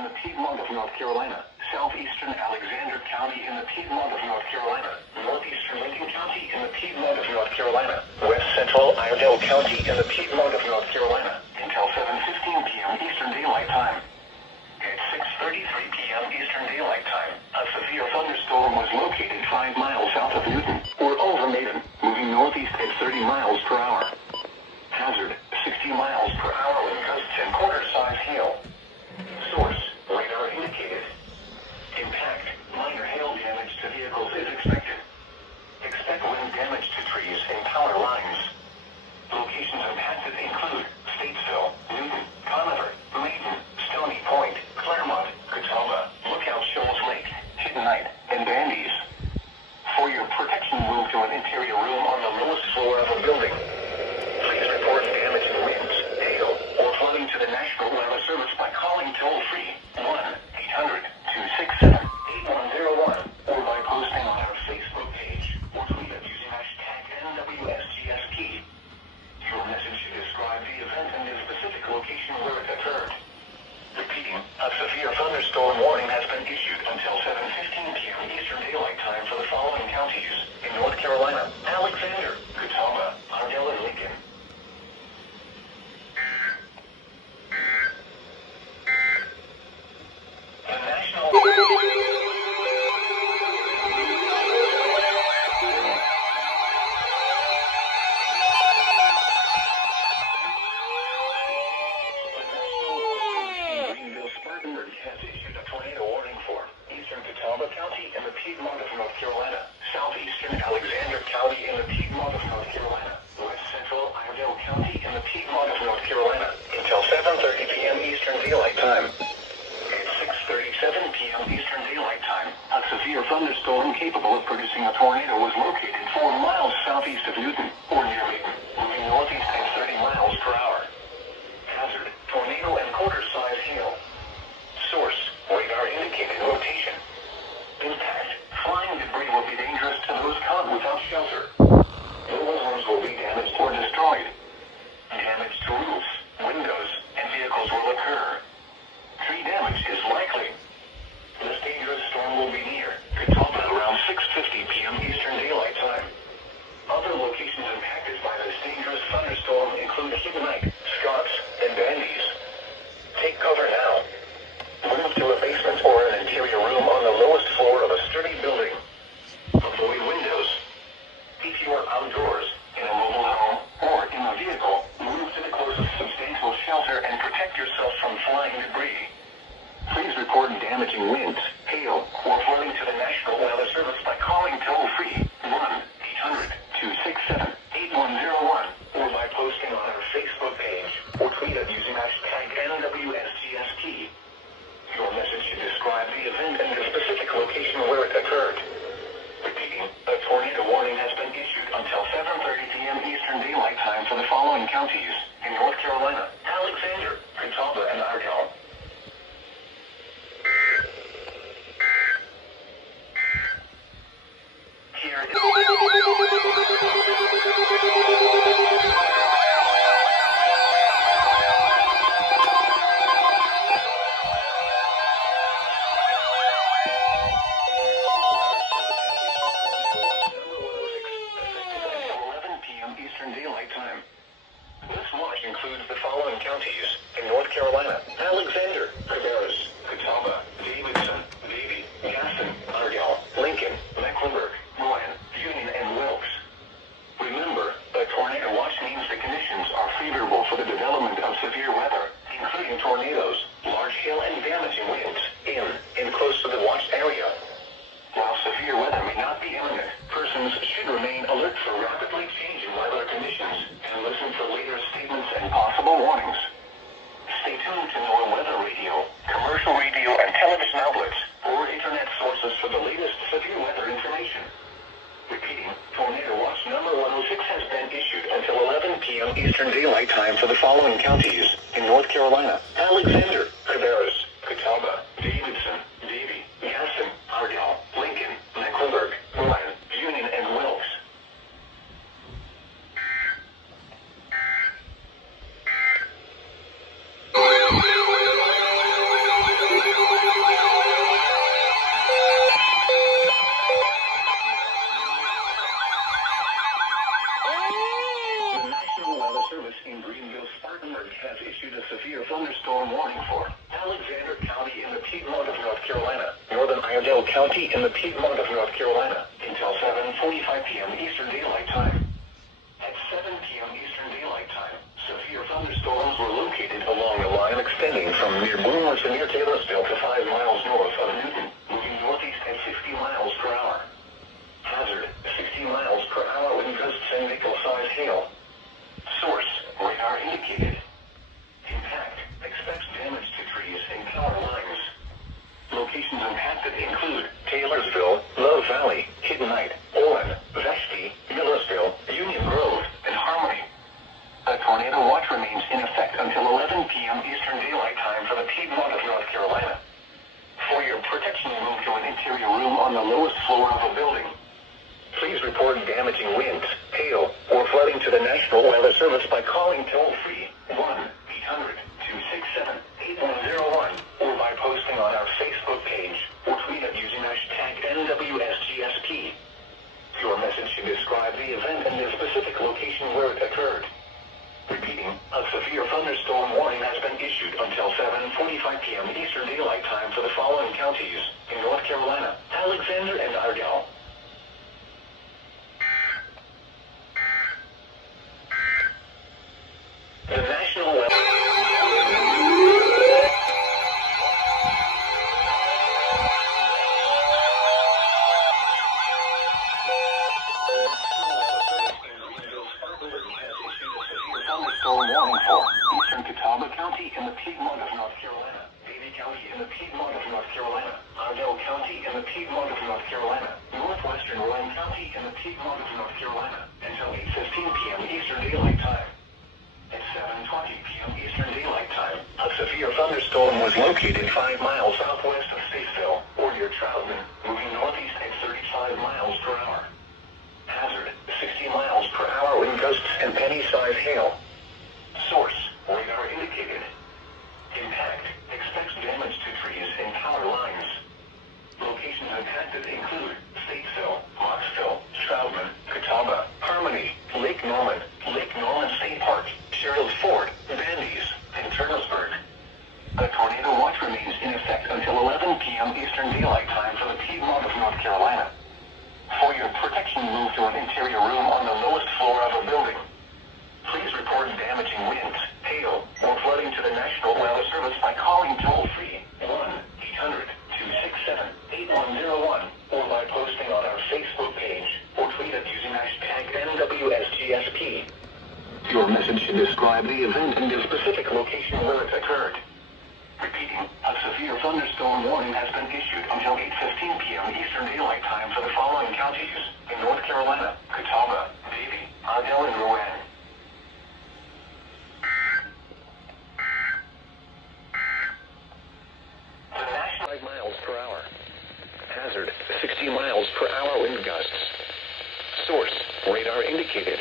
in the Piedmont of North Carolina, southeastern Alexander County in the Piedmont of North Carolina, northeastern Lincoln County in the Piedmont of North Carolina, west central Iredell County in the Piedmont of North Carolina, until 7:15 p.m. Eastern Daylight Time. At 6:33 p.m. Eastern Daylight Time, a severe thunderstorm was located 5 miles south of Newton, or over Maiden, moving northeast at 30 miles per hour. Hazard, 60 miles per hour with gusts and quarter-size hail. Source, radar indicated. Impact, minor hail damage to vehicles is expected. Expect wind damage to trees and power lines. Locations impacted include Statesville, Newton, Conover, Maiden, Stony Point, Claremont, Catawba, Lookout Shoals Lake, Hidden Night, and Bandies. For your protection, move to an interior room on the lowest floor of a building. Please report damage in winds, hail, or flooding to the National Weather Service by calling toll-free 1-800-267-8101 or by posting on our Facebook page or tweet us using hashtag NWSGSP. Your message should describe the event and the specific location where it occurred. Repeating, a severe thunderstorm warning has been issued until 7:15 p.m. Eastern Daylight Time for the following counties in North Carolina: Alexander, Catawba, Iredell, and Lincoln. The National has issued a tornado warning for eastern Catawba County in the Piedmont of North Carolina, southeastern Alexander County in the Piedmont of North Carolina, west central Iredell County in the Piedmont of North Carolina, until 7:30 p.m. Eastern Daylight Time. At 6:37 p.m. Eastern Daylight Time, a severe thunderstorm capable of producing a tornado was located 4 miles southeast of Newton, or near Maiden, moving northeast at 30 miles per hour. Hazard, tornado and quarter-size hail. Source, radar indicated rotation. Impact, flying debris will be dangerous to those caught without shelter. No homes will be damaged or destroyed. Damage to roofs, windows, and vehicles will occur. Tree damage is likely. This dangerous storm will be near Catawba around 6:50 p.m. Eastern Daylight Time. Other locations impacted by this dangerous thunderstorm include Hidden Night, Scotts, and Bandies. Take cover now. Move to a basement or an interior room on the lowest floor of a sturdy building. Avoid windows. If you are outdoors, in a mobile home, or in a vehicle, move to the closest substantial shelter and protect yourself from flying debris. Please report damaging winds, hail, or flooding to the National Weather Service by calling toll-free 1-800-267-8101 or by posting on our Facebook page or tweet us using hashtag NWSGSP. Your message should describe the event and the specific location where it occurred. Repeating, a tornado warning has been issued until 7:30 p.m. Eastern Daylight Time for the following counties in North Carolina: Alexander, Catawba, and Iredell. Here is... Eastern Daylight Time. This watch includes the following counties in North Carolina: Alexander, Cabarrus, Catawba, Davidson, Davie, Gaston, Iredell, Lincoln, Mecklenburg, Rowan, Union, and Wilkes. Remember, a tornado watch means the conditions are favorable for the development of severe weather, including tornadoes, large hail, and damaging winds in and close to the watched area. While severe weather may not be imminent, persons should remain alert for rapidly changing weather conditions and listen for later statements and possible warnings. Stay tuned to NOAA weather radio, commercial radio and television outlets, or internet sources for the latest severe weather information. Repeating, Tornado Watch number 106 has been issued until 11 p.m. Eastern Daylight Time for the following counties in North Carolina: Alexander, Cabarrus, Catawba, Davidson, Davie, Gaston, Iredell, Lincoln, Mecklenburg, Rowan, Union, and Wilkes. thunderstorm warning for Alexander County in the Piedmont of North Carolina, northern Iredell County in the Piedmont of North Carolina, until 7:45 p.m. Eastern Daylight Time. At 7 p.m. Eastern Daylight Time, severe thunderstorms were located along a line extending from near Boomer to near Taylorsville to 5 miles north of Newton, moving northeast at 60 miles per hour. Hazard, 60 miles per hour wind gusts and nickel-sized hail. Source, radar indicated. Impact, expects damage to trees and power lines. Locations impacted include Taylorsville, Love Valley, Kidnite, Olin, Vestey, Millersville, Union Grove, and Harmony. A tornado watch remains in effect until 11 p.m. Eastern Daylight Time for the Piedmont of North Carolina. For your protection, move to an interior room on the lowest floor of a building. Please report damaging winds, hail, or flooding to the National Weather Service by calling toll-free 1-800-267-8101 or by posting on our Facebook page or tweet it using hashtag NWSGSP. Your message should describe the event and the specific location where it occurred. Repeating, a severe thunderstorm warning has been issued until 7:45 p.m. Eastern Daylight Time for the following counties in North Carolina: Alexander and Iredell. The National Weather thunderstorm warning for eastern Catawba County in the Piedmont of North Carolina, Davie County in the Piedmont of North Carolina, Iredell County in the Piedmont of North Carolina, northwestern Rowan County in the Piedmont of North Carolina, until 8:15 p.m. Eastern Daylight Time. At 7:20 p.m. Eastern Daylight Time, a severe thunderstorm was located 5 miles southwest of Statesville, or near Troutman, moving northeast at 35 miles per hour. Hazard, 60 miles per hour wind gusts and penny-sized hail. Source, radar indicated. Impact, expects damage to trees and power lines. Locations impacted include Statesville, Knoxville, Troutman, Catawba, Harmony, Lake Norman State Park, Sherrills Ford, Bandies, and Turtlesburg. A tornado watch remains in effect until 11 p.m. Eastern Daylight Time for the Piedmont of North Carolina. For your protection, move to an interior room on the lowest floor of a building. Please report damaging winds, hail, or flooding to the National Weather Service by calling toll-free 1-800-267-8101 or by posting on our Facebook page or tweet it using hashtag NWSGSP. Your message should describe the event and the specific location where it occurred. Repeating, a severe thunderstorm warning has been issued until 8:15 p.m. Eastern Daylight Time for the following counties in North Carolina: Catawba, Davie, Iredell, and Rowan. The national 5 miles per hour. Hazard, 60 miles per hour wind gusts. Source, radar indicated.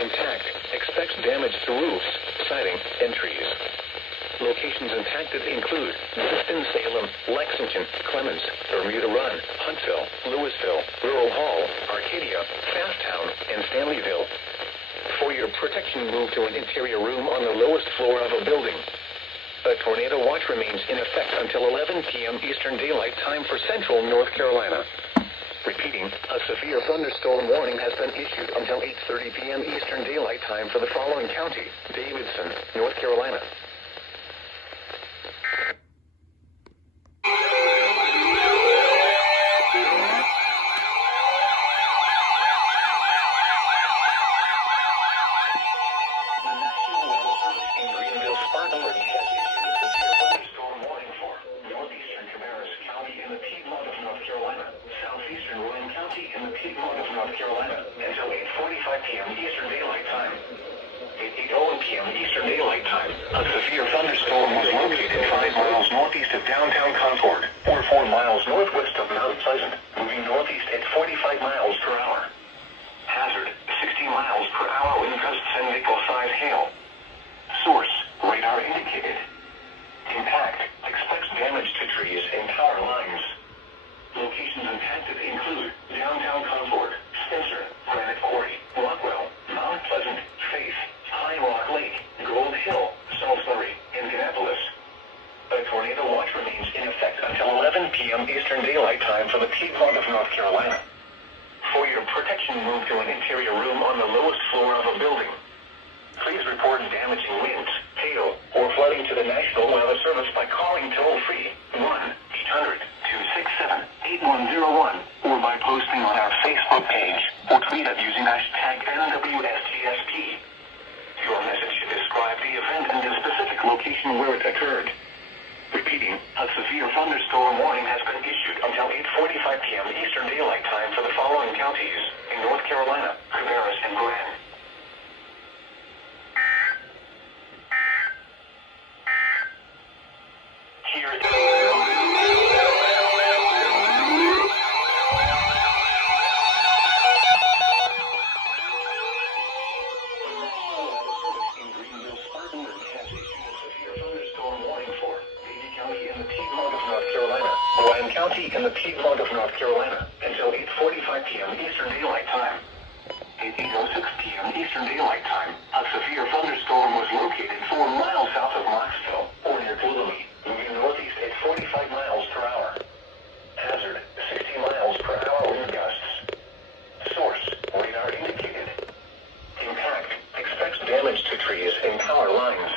Impact, expects damage to roofs, siding, and trees. Locations impacted include Winston-Salem, Lexington, Clemens, Bermuda Run, Huntsville, Louisville, Rural Hall, Arcadia, Pfafftown, and Stanleyville. For your protection, move to an interior room on the lowest floor of a building. A tornado watch remains in effect until 11 p.m. Eastern Daylight Time for central North Carolina. Repeating, a severe thunderstorm warning has been issued until 8:30 p.m. Eastern Daylight Time for the following county: Davidson, North Carolina. Gold Hill, Salisbury, Indianapolis. effect until 11 p.m. Eastern Daylight Time for the Piedmont of North Carolina. For your protection, move to an interior room on the lowest floor of a building. Please report damaging winds, hail, or flooding to the National Weather Service by calling toll-free 1-800-267-8101 or by posting on our Facebook page or tweet us using hashtag NWSGSP. Your message should describe the event and the specific location where it occurred. Repeating, a severe thunderstorm warning has been issued until 8:45 p.m. Eastern Daylight Time for the following counties in North Carolina, Cabarrus, and Grand. Here it is. County in the Piedmont of North Carolina until 8:45 p.m. Eastern Daylight Time. At 8:06 p.m. Eastern Daylight Time, a severe thunderstorm was located 4 miles south of Knoxville, or near Cooley, moving northeast at 45 miles per hour. Hazard, 60 miles per hour wind gusts. Source, radar indicated. Impact, expects damage to trees and power lines.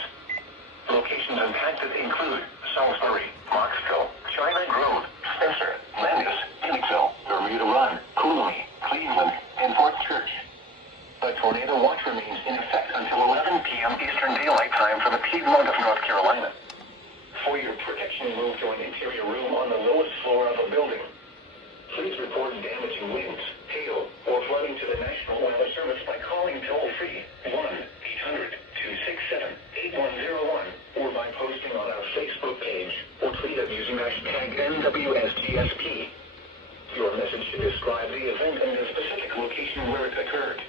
Locations impacted include Salisbury, Knoxville, China Grove, Spencer, Landis, Phoenixville, Bermuda Run, Cooley, Cleveland, and Fort Church. A tornado watch remains in effect until 11 p.m. Eastern Daylight Time for the Piedmont of North Carolina. For your protection, move to an interior room on the lowest floor of a building. Please report damaging winds, hail, or flooding to the National Weather Service by calling toll-free 1-800-267-8101 or by posting on our Facebook page or tweet us using hashtag NWSGSP. Your message should describe the event and the specific location where it occurred.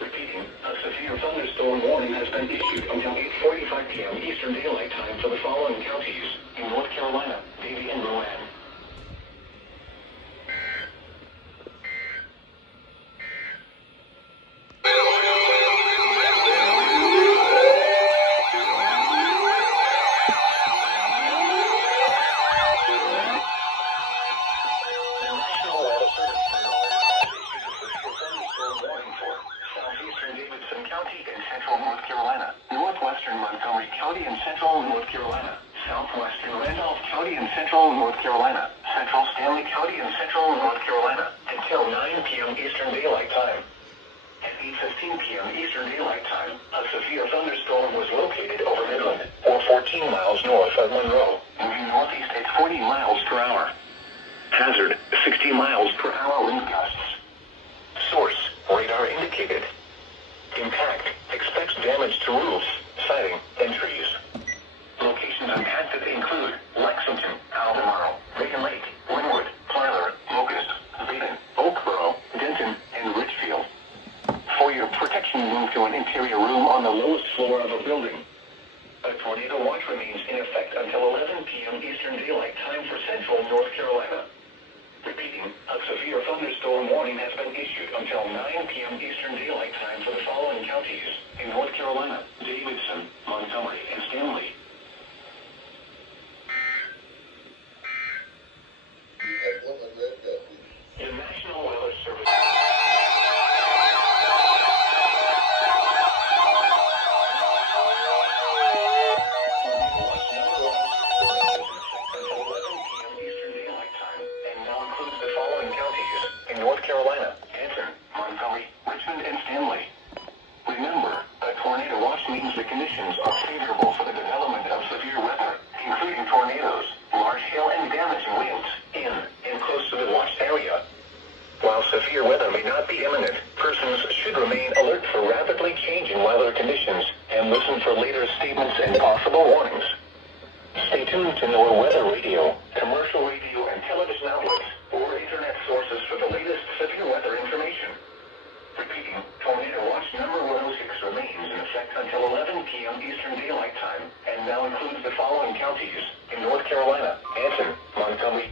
Repeating, a severe thunderstorm warning has been issued until 8:45 p.m. Eastern Daylight Time for the following counties in North Carolina, Davie, and Rowan. Montgomery County and Central North Carolina, Southwestern Randolph County and Central North Carolina, Central Stanley County and Central North Carolina, until 9 p.m. Eastern Daylight Time. At 8:15 p.m. Eastern Daylight Time, a severe thunderstorm was located over Midland, or 14 miles north of Monroe, moving northeast at 40 miles per hour. Hazard, 60 miles per hour wind gusts. Source, radar indicated. Impact, expects damage to roofs, siding, and trees. Locations impacted include Lexington, Albemarle, Bacon Lake, Linwood, Tyler, Locust, Baden, Oakboro, Denton, and Richfield. For your protection, move to an interior room on the lowest floor of a building. A tornado watch remains in effect until 11 p.m. Eastern Daylight Time for Central North Carolina. Repeating, a severe thunderstorm warning has been issued until 9 p.m. Eastern Daylight Time for the following counties in North Carolina, Davidson, Montgomery, and Stanley. The National Weather Service. North Carolina, Denton, Montgomery, Richmond, and Stanley. Remember, a tornado watch means the conditions are favorable for the development of severe weather, including tornadoes, large hail, and damaging winds in and close to the watched area. While severe weather may not be imminent, persons should remain alert for rapidly changing weather conditions and listen for later statements and possible warnings. Stay tuned to NOAA Weather Radio, commercial radio, and television outlets, or internet sources for the latest severe weather information. Repeating, Tornado Watch number 106 remains in effect until 11 p.m. Eastern Daylight Time, and now includes the following counties in North Carolina: Anson, Montgomery,